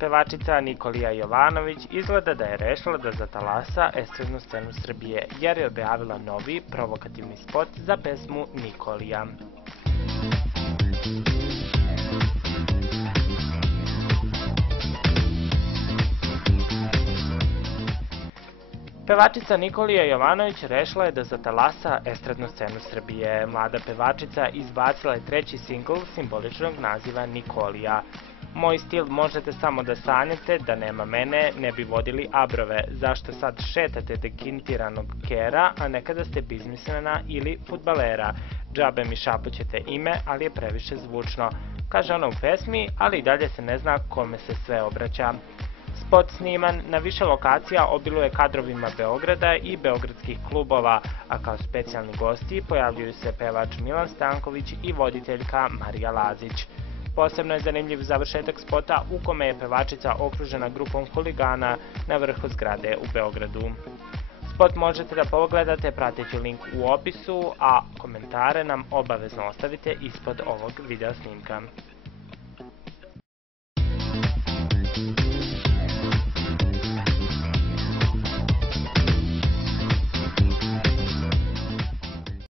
Pevačica Nikolija Jovanović izgleda da je rešila da zatalasa estradnu scenu Srbije, jer je objavila novi provokativni spot za pesmu Nikolija. Pevačica Nikolija Jovanović rešila je da zatalasa estradnu scenu Srbije. Mlada pevačica izbacila je treći singl simboličnog naziva Nikolija. Moj stil možete samo da sanjate, da nema mene ne bi vodili abrove. Zašto sad šetate dekintiranog kera, a nekada ste biznismena ili fudbalera? Džabe mi šapućete ime, ali je previše zvučno, kaže ona u pesmi, ali i dalje se ne zna kome se sve obraća. Spot sniman na više lokacija obiluje kadrovima Beograda i beogradskih klubova, a kao specijalni gosti pojavljuju se pevač Milan Stanković i voditeljka Marija Lazić. Posebno je zanimljiv završetak spota u kome je pevačica okružena grupom huligana na vrhu zgrade u Beogradu. Spot možete da pogledate prateći link u opisu, a komentare nam obavezno ostavite ispod ovog video snimka.